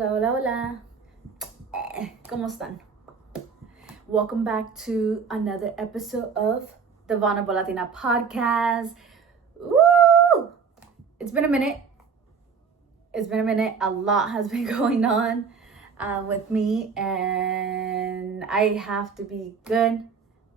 Hola, hola, hola. ¿Cómo están? Welcome back to another episode of the Vulnerable Latina podcast. Woo! It's been a minute. A lot has been going on with me, and I have to be good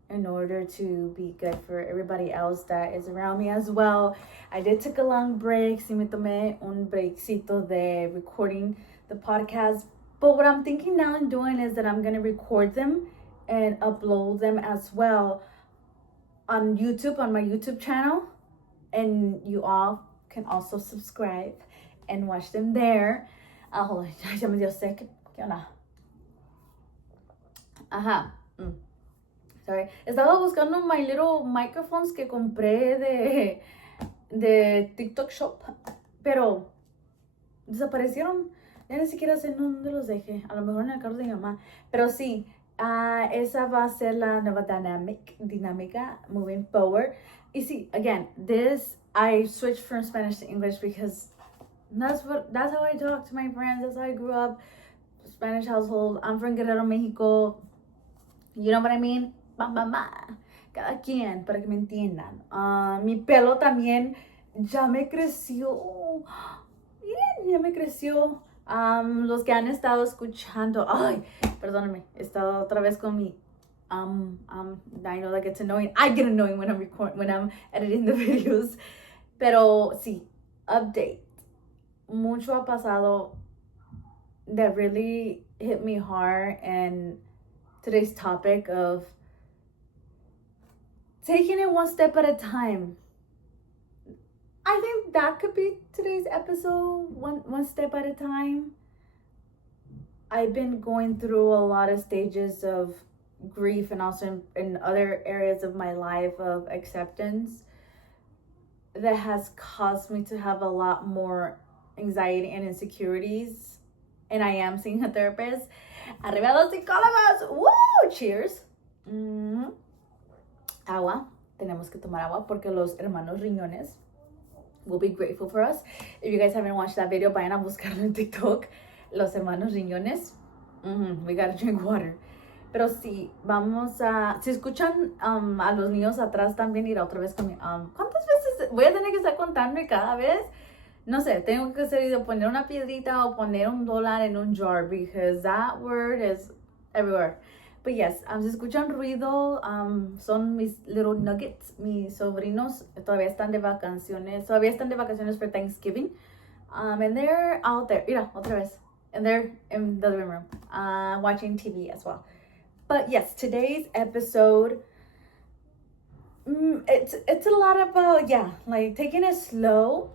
in order to be good for everybody else that is around me as well. I did take a long break. Sí me tomé un breakcito de recording the podcast. But what I'm thinking now and doing is that I'm going to record them and upload them as well on YouTube, on my YouTube channel. And you all can also subscribe and watch them there. Hold on, ya me dio sed. ¿Qué onda? Ajá. Sorry. Estaba buscando my little microphones que compré de TikTok Shop, pero desaparecieron. Ya ni siquiera sé dónde los dejé. A lo mejor en el carro de mi mamá. Pero sí, esa va a ser la nueva dinámica moving forward. Y sí, again, I switched from Spanish to English because that's how I talk to my friends. That's how I grew up. Spanish household. I'm from Guerrero, Mexico. You know what I mean? Cada quien, para que me entiendan. Mi pelo también ya me creció. Bien, ya me creció. Los que han estado escuchando, perdóname, he estado otra vez con mi I know that gets annoying. I get annoying when I'm editing the videos. Pero sí, update. Mucho ha pasado that really hit me hard, and today's topic of taking it one step at a time. I think that could be today's episode, one step at a time. I've been going through a lot of stages of grief and also in other areas of my life of acceptance that has caused me to have a lot more anxiety and insecurities. And I am seeing a therapist. Arriba los psicólogos! Woo! Cheers! Agua. Tenemos que tomar agua porque los hermanos riñones will be grateful for us. If you guys haven't watched that video, vayan a buscarlo en TikTok. Los hermanos riñones. We gotta drink water. Pero sí, si escuchan a los niños atrás también, irá otra vez conmigo. ¿Cuántas veces voy a tener que estar contando y cada vez? No sé, tengo que hacer poner una piedrita o poner $1 en un jar because that word is everywhere. But yes, si escuchan ruido, son mis little nuggets, mis sobrinos, todavía están de vacaciones for Thanksgiving. And they're out there, mira, otra vez. And they're in the living room, watching TV as well. But yes, today's episode, it's a lot about, like taking it slow.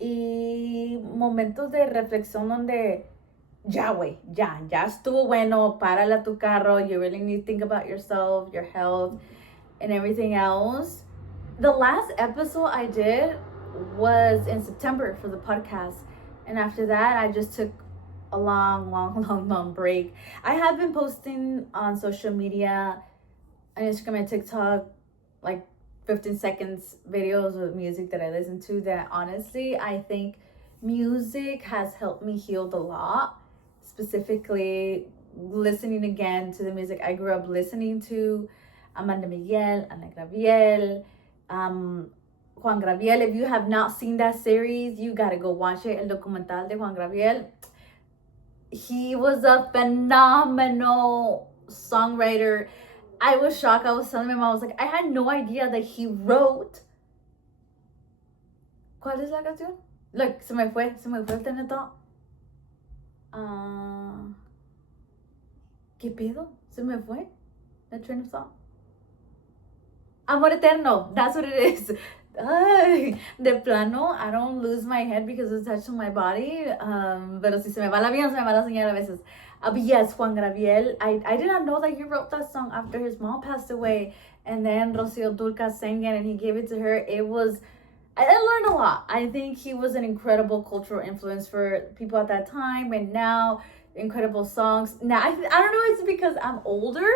Y momentos de reflexión donde ya estuvo bueno, párala tu carro, you really need to think about yourself, your health, and everything else. The last episode I did was in September for the podcast, and after that I just took a long break. I have been posting on social media, on Instagram and TikTok, like 15 seconds videos of music that I listen to that honestly I think music has helped me heal a lot. Specifically listening again to the music I grew up listening to, Amanda Miguel, Ana Gabriel, Juan Gabriel. If you have not seen that series, you gotta go watch it. El documental de Juan Gabriel. He was a phenomenal songwriter. I was shocked. I was telling my mom, I was like, I had no idea that he wrote. ¿Cuál es la canción? Look, se me fue el teneto. ¿Qué pedo? Se me fue the train of thought. Amor Eterno. That's what it is. De plano, I don't lose my head because it's attached to my body. Pero si se me va el avión, se me va la señal a veces. But yes, Juan Gabriel, I did not know that he wrote that song after his mom passed away. And then Rocío Dúrcal sang it and he gave it to her. I learned a lot. I think he was an incredible cultural influence for people at that time. And now, incredible songs. Now, I don't know, it's because I'm older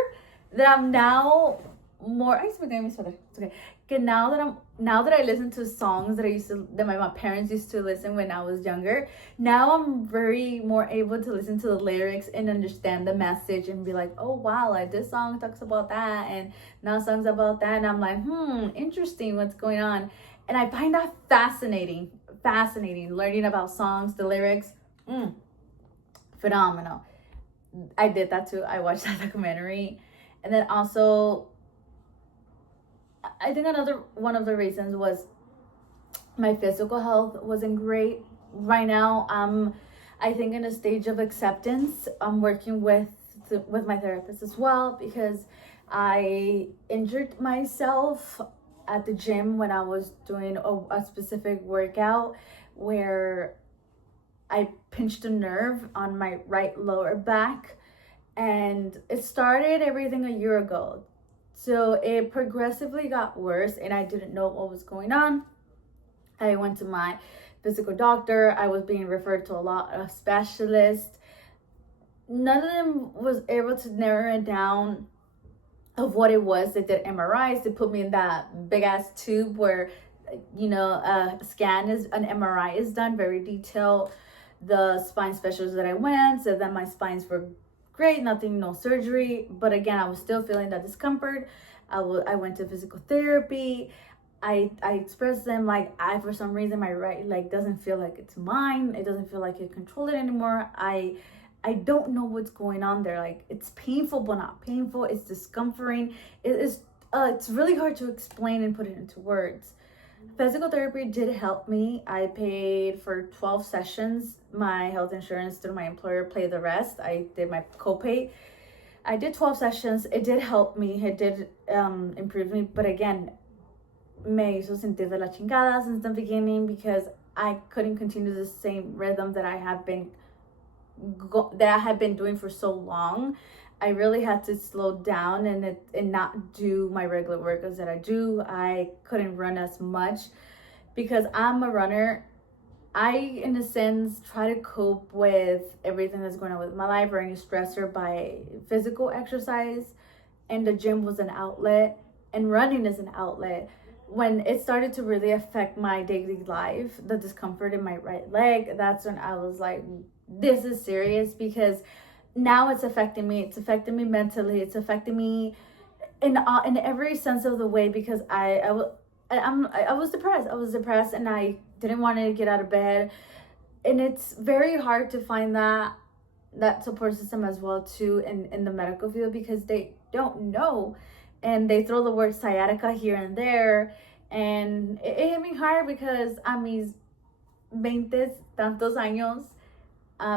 that I'm now more... Ay, se me cayó mi suéter. It's okay. Que now that I'm now that I listen to songs that my parents used to listen when I was younger, now I'm very more able to listen to the lyrics and understand the message and be like, oh wow, like this song talks about that and now songs about that, and I'm like, interesting, what's going on? And I find that fascinating learning about songs, the lyrics. Phenomenal. I did that too. I watched that documentary. And then also, I think another one of the reasons was my physical health wasn't great. Right now, I think in a stage of acceptance. I'm working with my therapist as well, because I injured myself at the gym when I was doing a specific workout where I pinched a nerve on my right lower back, and it started everything a year ago. So it progressively got worse, and I didn't know what was going on. I went to my physical doctor. I was being referred to a lot of specialists. None of them was able to narrow it down of what it was. They did MRIs. They put me in that big ass tube where, an MRI is done, very detailed. The spine specialist that I went said that my spines were great, nothing, no surgery. But again, I was still feeling that discomfort. I went to physical therapy. I expressed them like, for some reason, my right leg doesn't feel like it's mine. It doesn't feel like I can control it anymore. I don't know what's going on there. Like, it's painful, but not painful. It's discomforting. It's really hard to explain and put it into words. Physical therapy did help me. I paid for 12 sessions. My health insurance through my employer paid the rest. I did my copay. I did 12 sessions. It did help me. It did improve me. But again, me hizo sentir de la chingada since the beginning, because I couldn't continue the same rhythm that I have been doing for so long. I really had to slow down and not do my regular workouts that I do. I couldn't run as much because I'm a runner. I, in a sense, try to cope with everything that's going on with my life or any stressor by physical exercise, and the gym was an outlet and running is an outlet. When it started to really affect my daily life, the discomfort in my right leg, that's when I was like, this is serious, because now it's affecting me. It's affecting me mentally. It's affecting me in every sense of the way, because I was depressed. I was depressed and I didn't want to get out of bed. And it's very hard to find that support system as well too in the medical field, because they don't know, and they throw the word sciatica here and there. And it hit me hard because a mis 20 tantos años,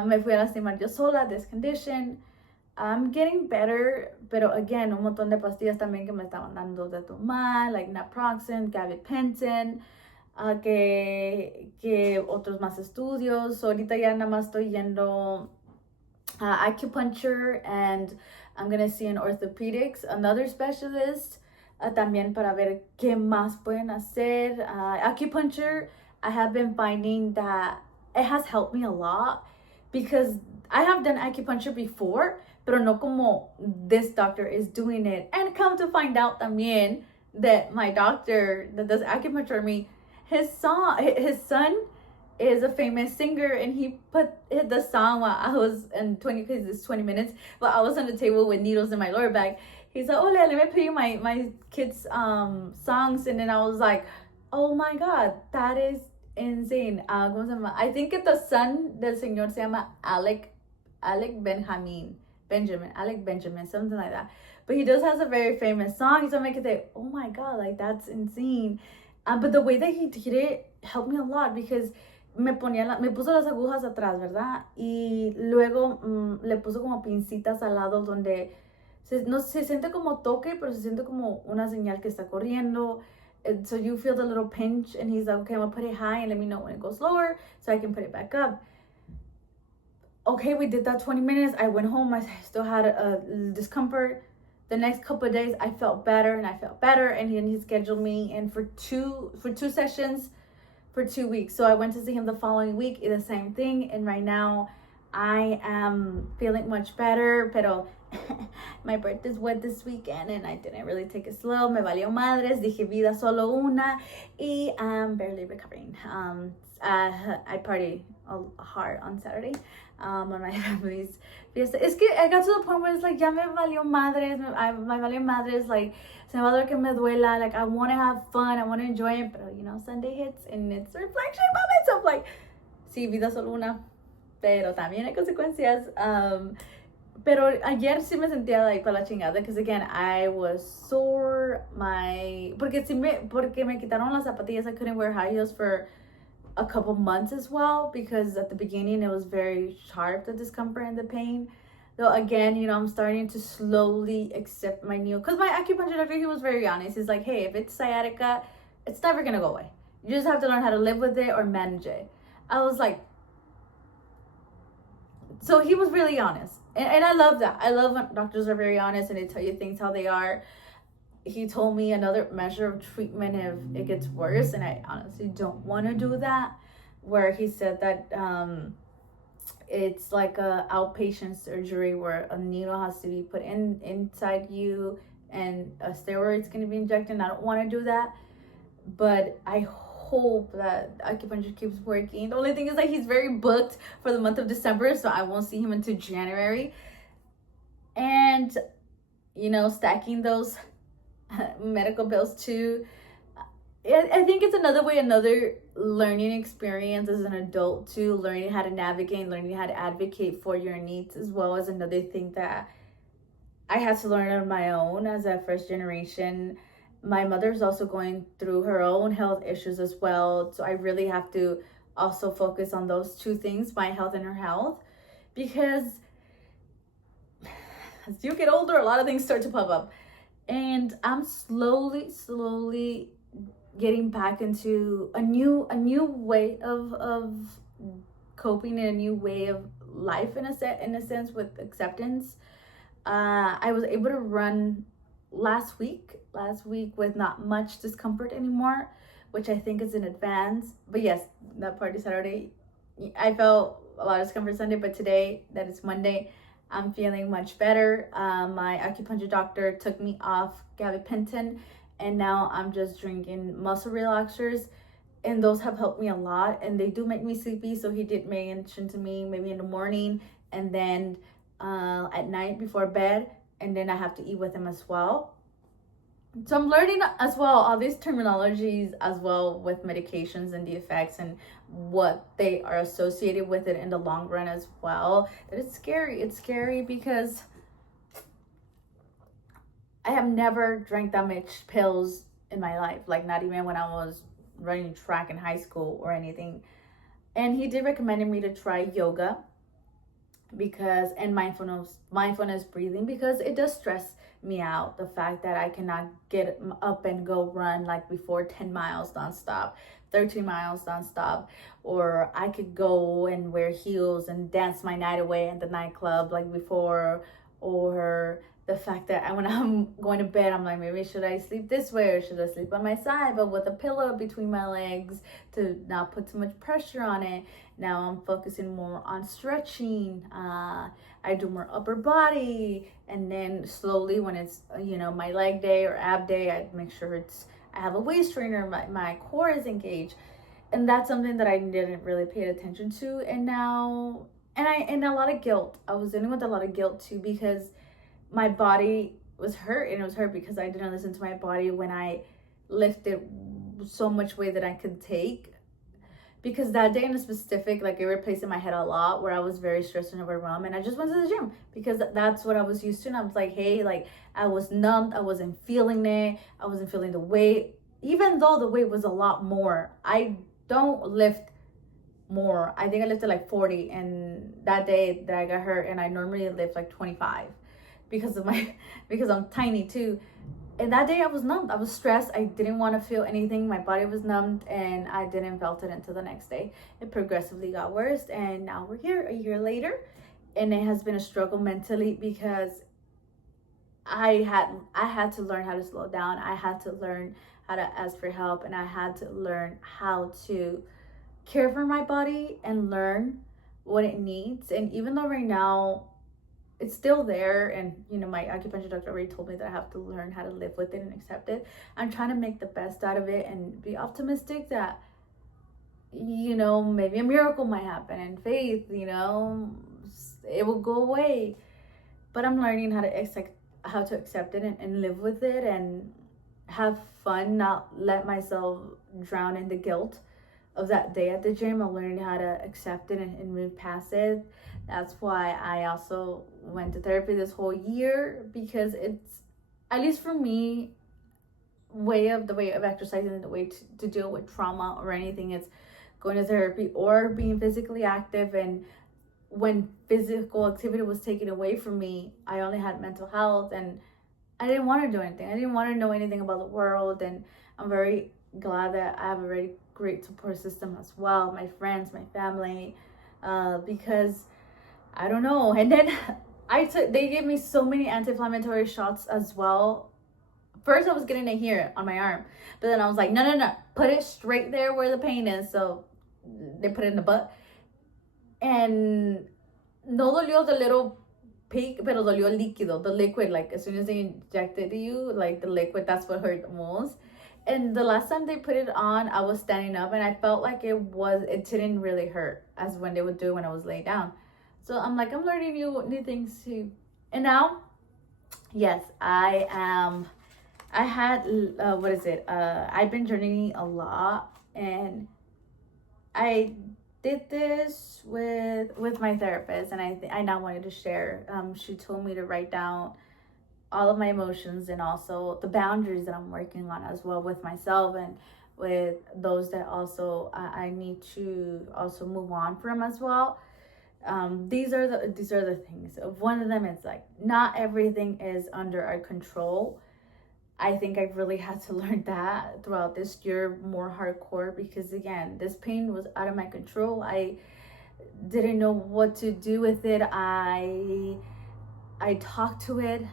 me fui a lastimar yo sola, this condition. I'm getting better, pero again, un montón de pastillas también que me estaban dando de tomar, like naproxen, gabapentin, que otros más estudios. So ahorita ya nada más estoy yendo acupuncture, and I'm gonna see an orthopedics, another specialist, también para ver qué más pueden hacer. Acupuncture, I have been finding that it has helped me a lot, because I have done acupuncture before, pero no como this doctor is doing it. And come to find out también that my doctor that does acupuncture on me, his son is a famous singer, and he put the song while I was in 20 minutes, but I was on the table with needles in my lower back. He's like, oh, let me play my kids' songs. And then I was like, oh my God, that is insane. ¿Cómo se llama? I think the son del señor se llama Alec Benjamin, something like that. But he does has a very famous song. So I make it say, oh my God, like that's insane. But the way that he did it helped me a lot, because me puso las agujas atrás, ¿verdad? Y luego le puso como pincitas al lado donde no se siente como toque, pero se siente como una señal que está corriendo. And so you feel the little pinch, and he's like, okay, I'm gonna put it high and let me know when it goes lower so I can put it back up. Okay, we did that 20 minutes. I went home. I still had a discomfort. The next couple of days, I felt better, and he scheduled me in for two sessions for 2 weeks. So I went to see him the following week, the same thing. And right now, I am feeling much better, pero my birthday's wet this weekend and I didn't really take it slow. Me valió madres, dije vida solo una, y I'm barely recovering. I party hard on Saturday on my family's fiesta. Es que I got to the point where it's like, ya me valió madres, me valió madres, like, se me va a dar que me duela, like, I want to have fun, I want to enjoy it, pero, you know, Sunday hits and it's a reflection moment, so I'm like, sí, vida solo una, pero también hay consecuencias. Pero ayer sí me sentía like para la chingada, because again, I was sore, porque me quitaron las zapatillas. I couldn't wear high heels for a couple months as well, because at the beginning it was very sharp, the discomfort and the pain. So again, you know, I'm starting to slowly accept my new, because my acupuncture doctor, he was very honest. He's like, hey, if it's sciatica, it's never gonna go away. You just have to learn how to live with it or manage it. I was like, so he was really honest. And I love that. I love when doctors are very honest and they tell you things how they are. He told me another measure of treatment if it gets worse, and I honestly don't want to do that, where he said that it's like a outpatient surgery where a needle has to be put inside you and a steroid's going to be injected, and I don't want to do that. But I hope that acupuncture keeps working. The only thing is that he's very booked for the month of December, so I won't see him until January. And, you know, stacking those medical bills too, I think it's another learning experience as an adult too, learning how to navigate, learning how to advocate for your needs, as well as another thing that I had to learn on my own as a first generation. My mother's also going through her own health issues as well. So I really have to also focus on those two things, my health and her health, because as you get older, a lot of things start to pop up. And I'm slowly getting back into a new way of coping, and a new way of life in a sense, with acceptance. I was able to run last week with not much discomfort anymore, which I think is an advance. But yes, that party Saturday, I felt a lot of discomfort Sunday, but today, that is Monday, I'm feeling much better. My acupuncture doctor took me off gabapentin, and now I'm just drinking muscle relaxers, and those have helped me a lot, and they do make me sleepy. So he did mention to me maybe in the morning and then at night before bed, and then I have to eat with him as well. So I'm learning as well all these terminologies as well with medications and the effects and what they are associated with it in the long run as well. It's scary because I have never drank that much pills in my life, like not even when I was running track in high school or anything. And he did recommend me to try yoga and mindfulness breathing, because it does stress me out, the fact that I cannot get up and go run like before 10 miles nonstop, 13 miles nonstop, or I could go and wear heels and dance my night away at the nightclub like before, or the fact that when I'm going to bed, I'm like, maybe should I sleep this way or should I sleep on my side, but with a pillow between my legs to not put too much pressure on it. Now I'm focusing more on stretching. I do more upper body, and then slowly when it's, you know, my leg day or ab day, I make sure I have a waist trainer, my core is engaged. And that's something that I didn't really pay attention to. And now, and a lot of guilt. I was dealing with a lot of guilt too, because my body was hurt, and it was hurt because I didn't listen to my body when I lifted so much weight that I could take. Because that day in specific, like, it replaced in my head a lot, where I was very stressed and overwhelmed, and I just went to the gym because that's what I was used to. And I was like, hey, like, I was numbed, I wasn't feeling it, I wasn't feeling the weight, even though the weight was a lot more. I don't lift more. I think I lifted like 40, and that day that I got hurt, and I normally lift like 25 because I'm tiny too. And that day I was numbed. I was stressed. I didn't want to feel anything. My body was numbed, and I didn't felt it until the next day. It progressively got worse, and now we're here a year later, and it has been a struggle mentally, because I had to learn how to slow down. I had to learn how to ask for help, and I had to learn how to care for my body and learn what it needs. And even though right now it's still there, and my acupuncture doctor already told me that I have to learn how to live with it and accept it, I'm trying to make the best out of it and be optimistic that maybe a miracle might happen, and faith, it will go away. But I'm learning how to accept it and live with it and have fun, not let myself drown in the guilt of that day at the gym. I'm learning how to accept it and move past it. That's why I also went to therapy this whole year, because it's, at least for me, the way of exercising and the way to deal with trauma or anything is going to therapy or being physically active. And when physical activity was taken away from me, I only had mental health, and I didn't want to do anything. I didn't want to know anything about the world. And I'm very glad that I have a very great support system as well, my friends, my family, because I don't know. And then they gave me so many anti-inflammatory shots as well. First I was getting it here on my arm, but then I was like, no, put it straight there where the pain is. So they put it in the butt, and no dolió the little peak, pero dolió el líquido, the liquid. Like as soon as they injected you, like the liquid, that's what hurt the most. And the last time they put it on, I was standing up, and I felt like it didn't really hurt as when they would do it when I was laid down. So I'm like, I'm learning new things too. And now, yes, I am. I've been journaling a lot, and I did this with my therapist, and I now wanted to share. She told me to write down all of my emotions, and also the boundaries that I'm working on as well with myself and with those that also I need to also move on from as well. These are the things. One of them is like, not everything is under our control. I think I really had to learn that throughout this year more hardcore, because again, this pain was out of my control. I didn't know what to do with it. I talked to it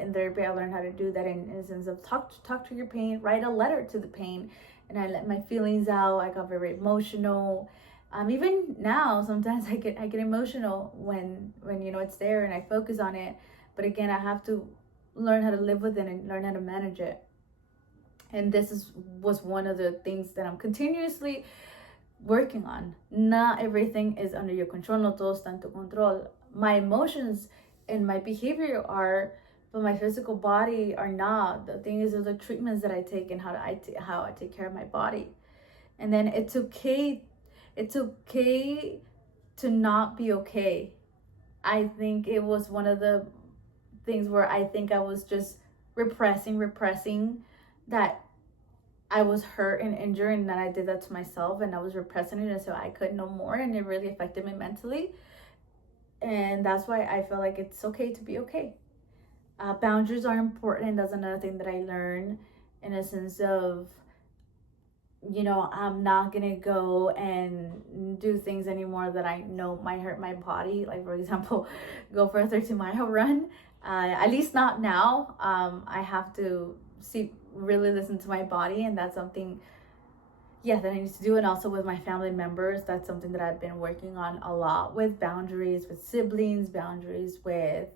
in therapy. I learned how to do that in a sense of talk to your pain, write a letter to the pain, and I let my feelings out. I got very emotional. Even now, sometimes I get emotional when it's there and I focus on it. But again, I have to learn how to live with it and learn how to manage it. And this was one of the things that I'm continuously working on. Not everything is under your control. No todo está en tu control. My emotions and my behavior are, but my physical body are not. The thing is, the treatments that I take and how I take care of my body. And then it's okay to not be okay. I think it was one of the things where I think I was just repressing that I was hurt and injured, and that I did that to myself, and I was repressing it, and so I could no more, and it really affected me mentally. And that's why I feel like it's okay to be okay. Boundaries are important, and that's another thing that I learned, in a sense of, I'm not gonna go and do things anymore that I know might hurt my body. Like, for example, go for a 30-mile run. At least not now. I have to really listen to my body, and that's something, that I need to do. And also with my family members, that's something that I've been working on a lot, with boundaries with siblings, boundaries with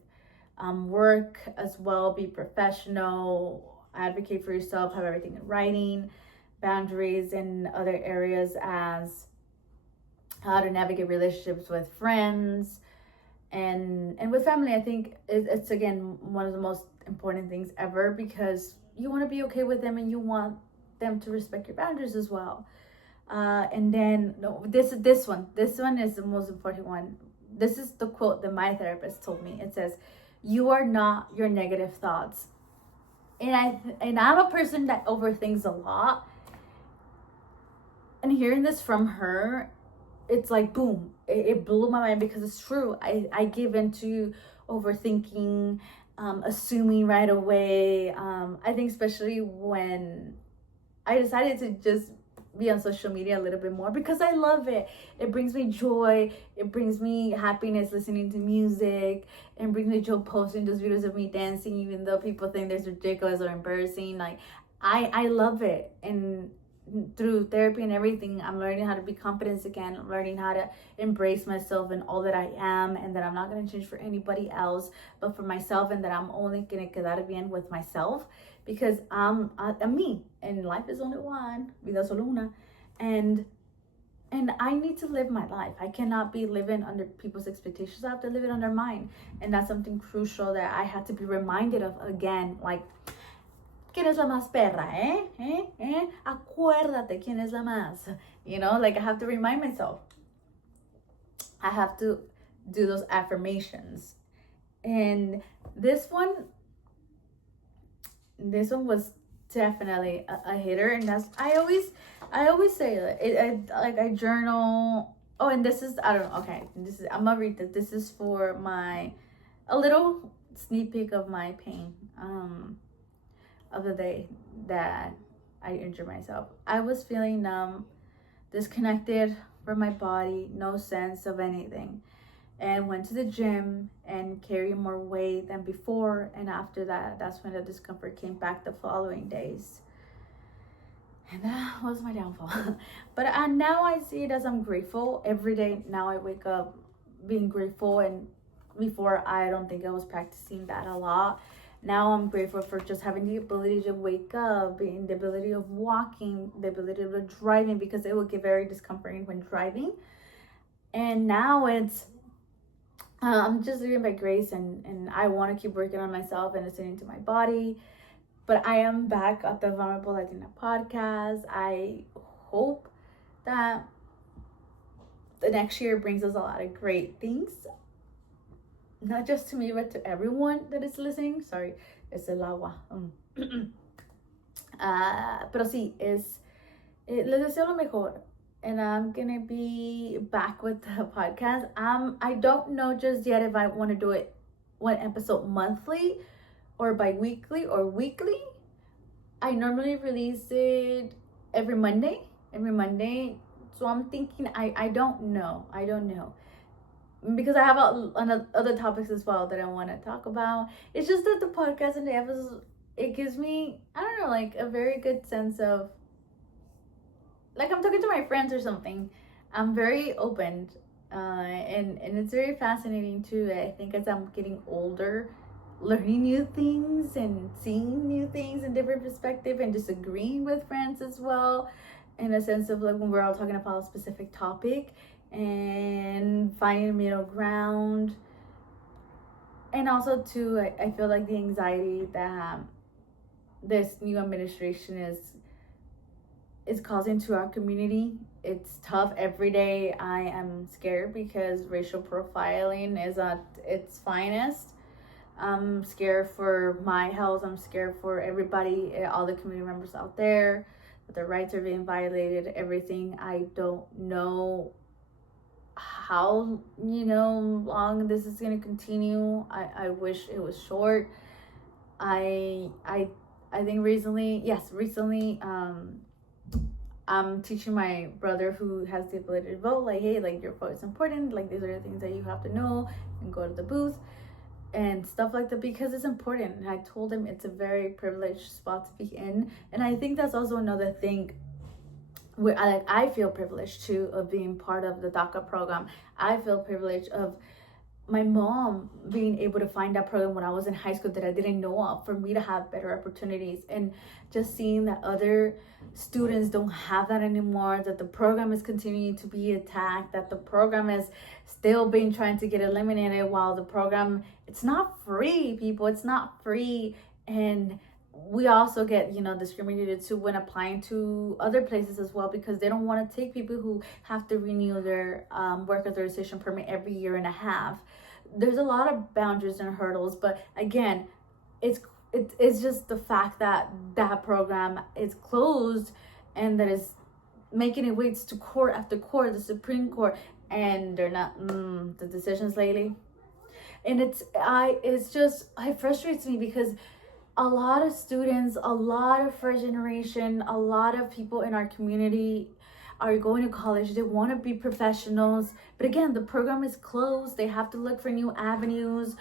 work as well. Be professional, advocate for yourself, have everything in writing. Boundaries in other areas, as how to navigate relationships with friends and with family. I think it's again one of the most important things ever, because you want to be okay with them, and you want them to respect your boundaries as well. And then this one is the most important one. This is the quote that my therapist told me. It says, "You are not your negative thoughts." And I'm a person that overthinks a lot. And hearing this from her, it's like, boom, it blew my mind, because it's true. I give into overthinking, assuming right away. I think especially when I decided to just be on social media a little bit more, because I love it. It brings me joy. It brings me happiness listening to music. It brings me joy posting those videos of me dancing, even though people think that's ridiculous or embarrassing. Like, I love it. And through therapy and everything, I'm learning how to be confident again. I'm learning how to embrace myself and all that I am, and that I'm not going to change for anybody else, but for myself, and that I'm only going to quedar bien with myself, because I'm me, and life is only one, vida solo una, and I need to live my life. I cannot be living under people's expectations. I have to live it under mine, and that's something crucial that I had to be reminded of again, like, ¿quién es la más perra, Acuérdate quién es la más. You know, like, I have to remind myself. I have to do those affirmations. And this one was definitely a hitter. And that's, I always say that. I journal. Oh, and this is, I don't know. Okay, I'm gonna read this. This is for a little sneak peek of my pain. Of the day that I injured myself. I was feeling numb, disconnected from my body, no sense of anything, and went to the gym and carried more weight than before. And after that, that's when the discomfort came back the following days. And that was my downfall. But now I see it as I'm grateful every day. Now I wake up being grateful, and before I don't think I was practicing that a lot. Now I'm grateful for just having the ability to wake up, being the ability of walking, the ability of driving, because it would get very discomforting when driving. And now it's, I'm just living by grace, and I want to keep working on myself and listening to my body. But I am back at the Vulnerable Latina podcast. I hope that the next year brings us a lot of great things. Not just to me, but to everyone that is listening. Sorry, es el agua. Pero sí, les deseo lo mejor. And I'm gonna be back with the podcast. I don't know just yet if I want to do it one episode monthly or bi-weekly or weekly. I normally release it every Monday. So I'm thinking, I don't know. Because I have other topics as well that I want to talk about. It's just that the podcast and the episodes, it gives me, I don't know, like a very good sense of, like I'm talking to my friends or something. I'm very open, and it's very fascinating too. I think as I'm getting older, learning new things and seeing new things in different perspective, and disagreeing with friends as well, in a sense of like when we're all talking about a specific topic, and finding middle ground. And also too, I feel like the anxiety that this new administration is causing to our community. It's tough every day. I am scared because racial profiling is at its finest. I'm scared for my health. I'm scared for everybody, all the community members out there, that their rights are being violated, everything. I don't know how long this is going to continue. I wish it was short. I think recently I'm teaching my brother who has the ability to vote, like, hey, like, your vote is important, like, these are the things that you have to know, and go to the booth and stuff like that, because it's important. And I told him it's a very privileged spot to be in. And I think that's also another thing where I feel privileged too of being part of the DACA program. I feel privileged of my mom being able to find that program when I was in high school that I didn't know of, for me to have better opportunities, and just seeing that other students don't have that anymore, that the program is continuing to be attacked, that the program is still being trying to get eliminated, while the program, it's not free, people, it's not free. And we also get, discriminated to when applying to other places as well, because they don't want to take people who have to renew their work authorization permit every year and a half. There's a lot of boundaries and hurdles, but again, it's just the fact that that program is closed, and that is making it waits to court after court, the Supreme Court, and they're not the decisions lately. And it frustrates me, because a lot of students, a lot of first generation, a lot of people in our community are going to college. They want to be professionals, but again, the program is closed. They have to look for new avenues.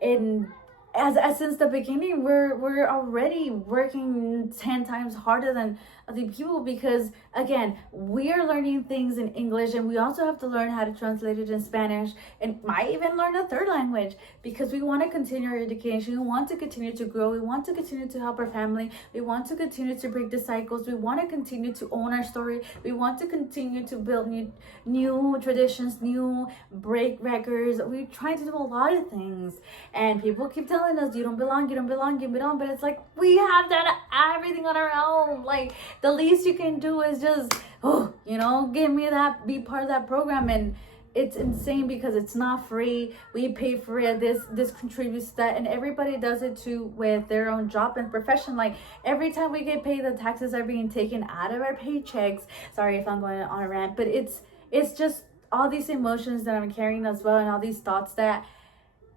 And as since the beginning, we're already working 10 times harder than other people, because again, we are learning things in English and we also have to learn how to translate it in Spanish, and might even learn a third language, because we want to continue our education, we want to continue to grow, we want to continue to help our family, we want to continue to break the cycles, we want to continue to own our story, we want to continue to build new traditions, new break records. We're trying to do a lot of things, and people keep telling us, you don't belong, you don't belong, you belong, but it's like, we have done everything on our own. Like, the least you can do is just, give me that, be part of that program. And it's insane because it's not free. We pay for it. This contributes to that, and everybody does it too with their own job and profession. Like, every time we get paid, the taxes are being taken out of our paychecks. Sorry if I'm going on a rant, but it's just all these emotions that I'm carrying as well, and all these thoughts that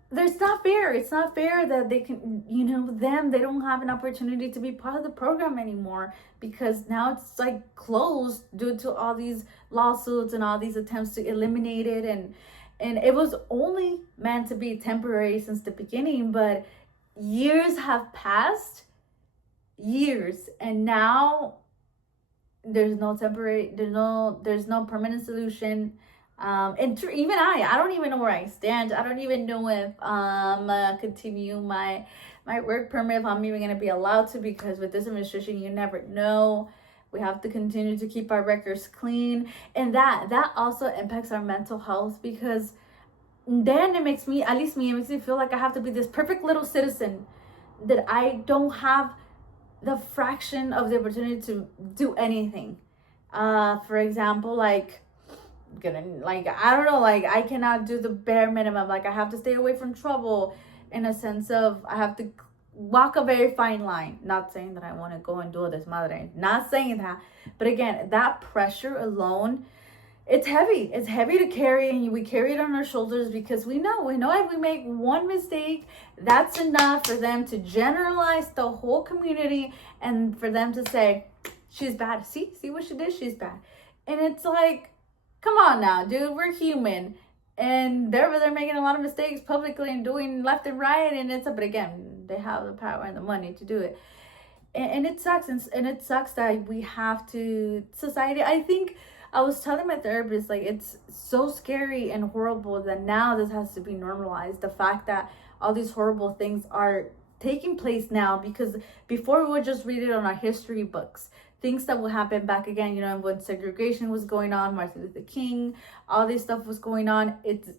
it's not fair. It's not fair that they can, they don't have an opportunity to be part of the program anymore, because now it's like closed due to all these lawsuits and all these attempts to eliminate it. And it was only meant to be temporary since the beginning, but years have passed, and now there's no temporary, there's no permanent solution. And even I don't even know where I stand. I don't even know if continue my work permit, if I'm even gonna be allowed to, because with this administration, you never know. We have to continue to keep our records clean, and that also impacts our mental health, because then it makes me, at least me, it makes me feel like I have to be this perfect little citizen, that I don't have the fraction of the opportunity to do anything. For example, I don't know, I cannot do the bare minimum. Like, I have to stay away from trouble, in a sense of I have to walk a very fine line. Not saying that I want to go and do this madre, not saying that, but again, that pressure alone, it's heavy to carry, and we carry it on our shoulders, because we know if we make one mistake, that's enough for them to generalize the whole community, and for them to say, she's bad, see what she did, she's bad. And it's like, come on now, dude, we're human, and they're making a lot of mistakes publicly and doing left and right, but again, they have the power and the money to do it, and it sucks, and it sucks that we have to, society, I think, I was telling my therapist, like, it's so scary and horrible that now this has to be normalized, the fact that all these horrible things are taking place now, because before we would just read it on our history books, things that would happen back again, when segregation was going on, Martin Luther King, all this stuff was going on. It's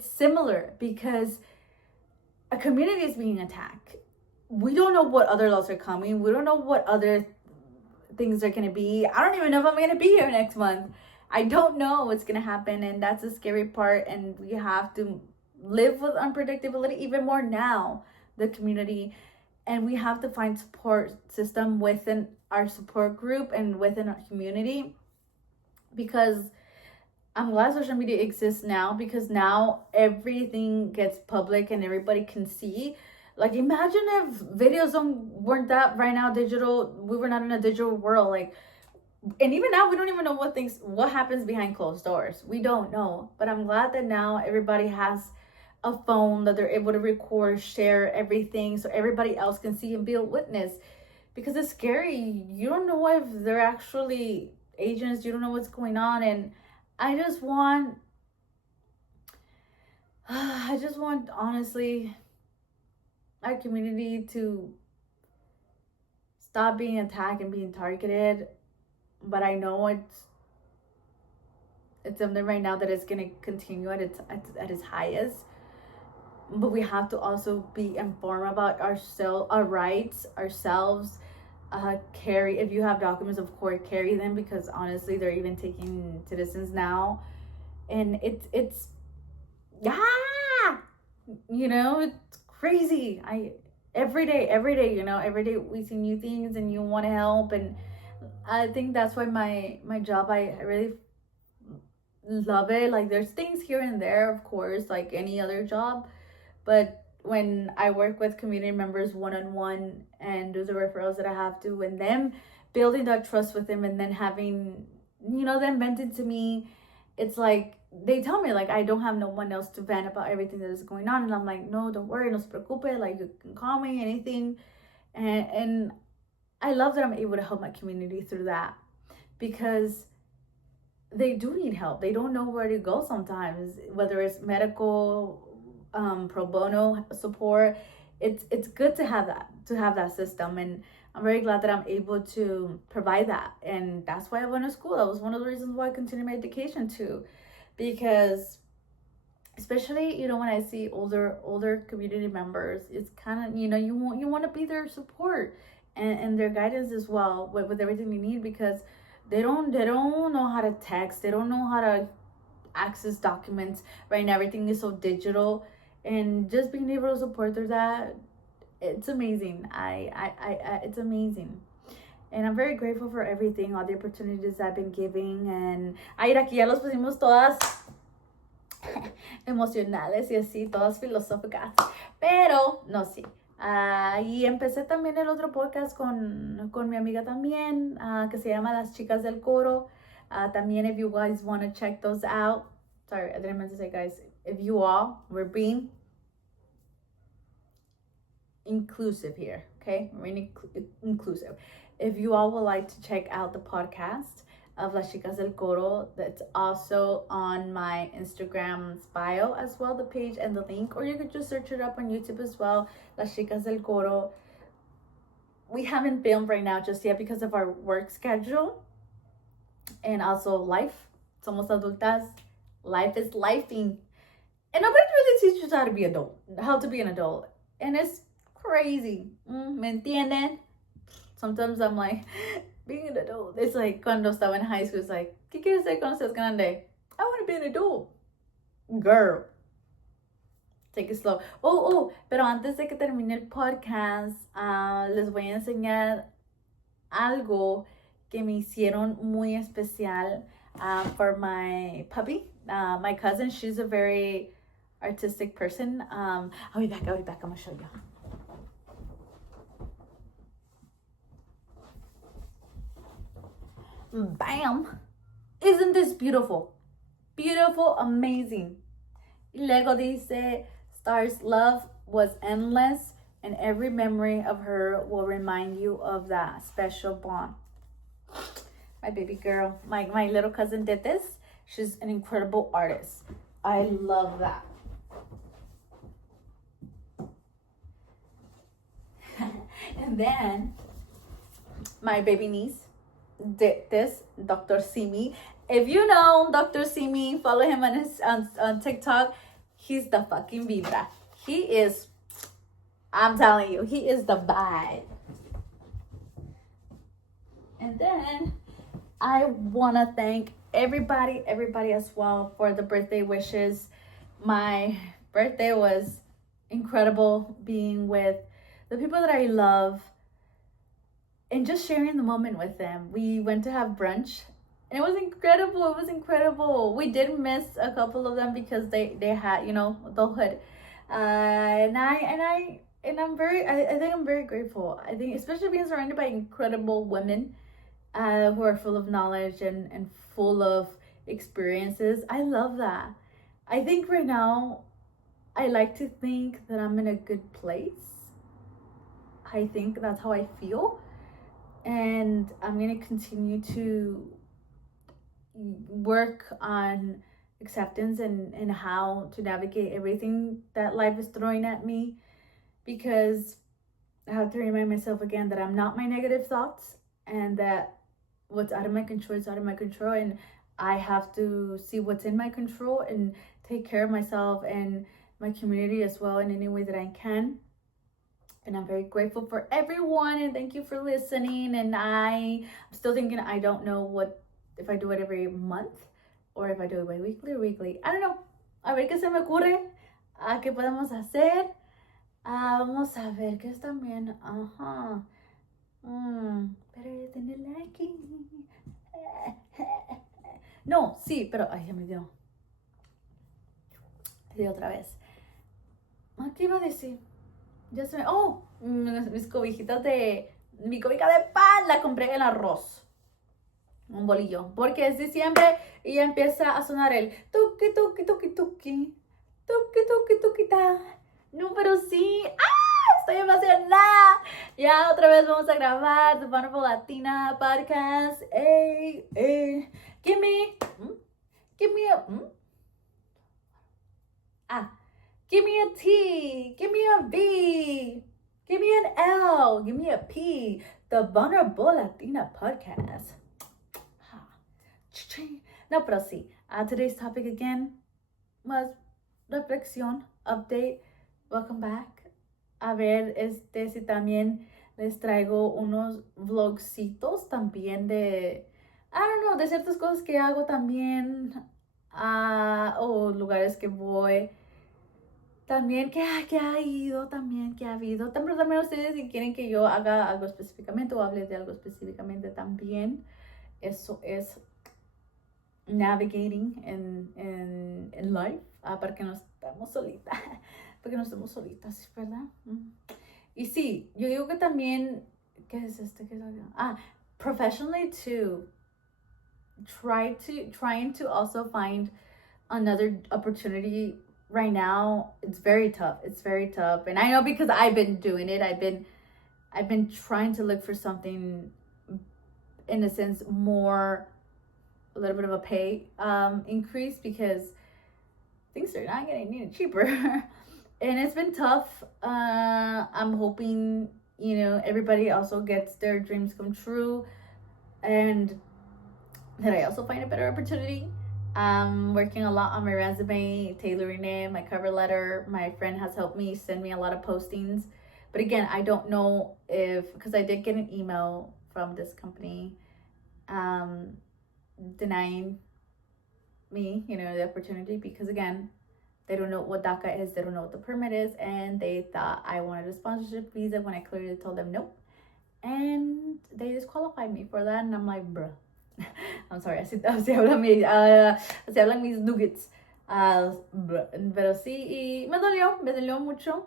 similar, because a community is being attacked. We don't know what other laws are coming. We don't know what other things are going to be. I don't even know if I'm going to be here next month. I don't know what's going to happen, and that's the scary part, and we have to live with unpredictability even more now, the community. And we have to find support system within our support group and within our community, because I'm glad social media exists now, because now everything gets public and everybody can see. Like, imagine if videos weren't that right now digital, we were not in a digital world. Like, and even now, we don't even know what happens behind closed doors. We don't know. But I'm glad that now everybody has a phone that they're able to record, share everything, so everybody else can see and be a witness, because it's scary. You don't know if they're actually agents. You don't know what's going on. And I just want honestly, our community to stop being attacked and being targeted. But I know it's something right now that is going to continue at its highest. But we have to also be informed about our rights, ourselves. Carry, if you have documents, of course, carry them, because honestly, they're even taking citizens now, and it's it's crazy. Every day we see new things, and you want to help, and I think that's why my job, I really love it. Like, there's things here and there, of course, like any other job, but when I work with community members one-on-one and do the referrals that I have to, and them building that trust with them, and then having, them venting to me, it's like, they tell me, like, I don't have no one else to vent about everything that is going on, and I'm like, no, don't worry, no se preocupe, like, you can call me, anything. And I love that I'm able to help my community through that, because they do need help. They don't know where to go sometimes, whether it's medical, pro bono support. It's good to have that system, and I'm very glad that I'm able to provide that. And that's why I went to school. That was one of the reasons why I continued my education too, because especially, when I see older community members, it's kind of, you want to be their support and their guidance as well with everything they need, because they don't know how to text, they don't know how to access documents right now. Everything is so digital, and just being able to support through that, it's amazing. It's amazing. And I'm very grateful for everything, all the opportunities I've been giving. And ay, aquí ya los pusimos todas emocionales y así, todas filosóficas. Pero, no, sí. Y empecé también el otro podcast con mi amiga también, que se llama Las Chicas del Coro. También, if you guys want to check those out. Sorry, I didn't mean to say, guys. If you all, we're being inclusive here, okay? We're being inclusive. If you all would like to check out the podcast of Las Chicas del Coro, that's also on my Instagram's bio as well, the page and the link, or you could just search it up on YouTube as well, Las Chicas del Coro. We haven't filmed right now just yet because of our work schedule, and also life. Somos adultas. Life is lifing. And nobody really teaches how to be an adult. And it's crazy. ¿Me entienden? Sometimes I'm like, being an adult. It's like cuando estaba en high school, it's like, ¿qué quieres ser cuando seas grande? I want to be an adult. Girl. Take it slow. Pero antes de que termine el podcast, les voy a enseñar algo que me hicieron muy especial for my puppy. My cousin, she's a very artistic person. I'll be back. I'm going to show you. Bam! Isn't this beautiful? Beautiful, amazing. Luego dice, Star's love was endless, and every memory of her will remind you of that special bond. My baby girl, my little cousin did this. She's an incredible artist. I love that. And then my baby niece did this, Dr. Simi. If you know Dr. Simi, follow him on TikTok. He's the fucking vibra. He is, I'm telling you, he is the vibe. And then I want to thank everybody as well for the birthday wishes. My birthday was incredible, being with the people that I love and just sharing the moment with them. We went to have brunch, and it was incredible. We did miss a couple of them because they had, adulthood. And I'm very grateful. I think, especially being surrounded by incredible women who are full of knowledge and full of experiences. I love that. I think right now, I like to think that I'm in a good place. I think that's how I feel. And I'm going to continue to work on acceptance and how to navigate everything that life is throwing at me, because I have to remind myself again that I'm not my negative thoughts, and that what's out of my control is out of my control, and I have to see what's in my control and take care of myself and my community as well in any way that I can. And I'm very grateful for everyone, and thank you for listening. And I'm still thinking, I don't know if I do it every month or if I do it bi-weekly or weekly. I don't know. A ver qué se me ocurre, qué podemos hacer. Vamos a ver qué es también. Ajá. Pero tener like. No, sí, pero ay, ya me dio. Me dio otra vez. ¿Qué iba a decir? Ya se me... mis cobijitas mi cobija de pan la compré en arroz. Un bolillo. Porque es diciembre y ya empieza a sonar el tuki tuki tuki tuki. Tuki tuki tuki ta. No, pero sí. ¡Ah! Estoy emocionada. Ya otra vez vamos a grabar The Wonderful Latina Podcast. Hey, hey. Give me a, give me a T, give me a V, give me an L, give me a P. The Vulnerable Latina Podcast. No, pero sí. Today's topic again was reflexión, update. Welcome back. A ver, si también les traigo unos vlogcitos también de, I don't know, de ciertas cosas que hago también, o lugares que voy. También que ha ido, también que ha habido. También ustedes si quieren que yo haga algo específicamente o hable de algo específicamente también. Eso es navigating in life. Para que no estemos solitas. Para que no estemos solitas, ¿verdad? Y sí, yo digo que también, ¿qué es este? ¿Qué es algo? Professionally too. Trying to also find another opportunity right now. It's very tough. And I know because I've been doing it. I've been trying to look for something, in a sense, more, a little bit of a pay increase, because things are not getting any cheaper. And it's been tough. I'm hoping, everybody also gets their dreams come true, and that I also find a better opportunity. I'm working a lot on my resume, tailoring it, my cover letter. My friend has helped me send me a lot of postings. But again, I don't know because I did get an email from this company denying me, the opportunity, because again, they don't know what DACA is, they don't know what the permit is, and they thought I wanted a sponsorship visa when I clearly told them nope. And they disqualified me for that, and I'm like, bruh. I'm sorry, así hablan mis nuggets. Pero sí, y me dolió mucho,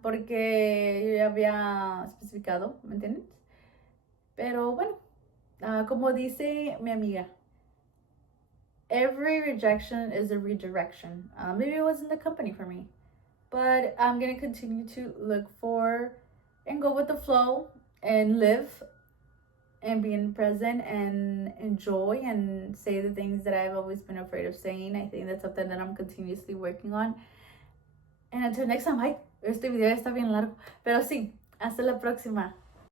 porque yo ya había especificado, ¿me entiendes? Pero bueno, como dice mi amiga, every rejection is a redirection. Maybe it wasn't the company for me, but I'm gonna continue to look for and go with the flow and live and being present and enjoy and say the things that I've always been afraid of saying. I think that's something that I'm continuously working on. And until next time, este video está bien largo, pero sí, hasta la próxima.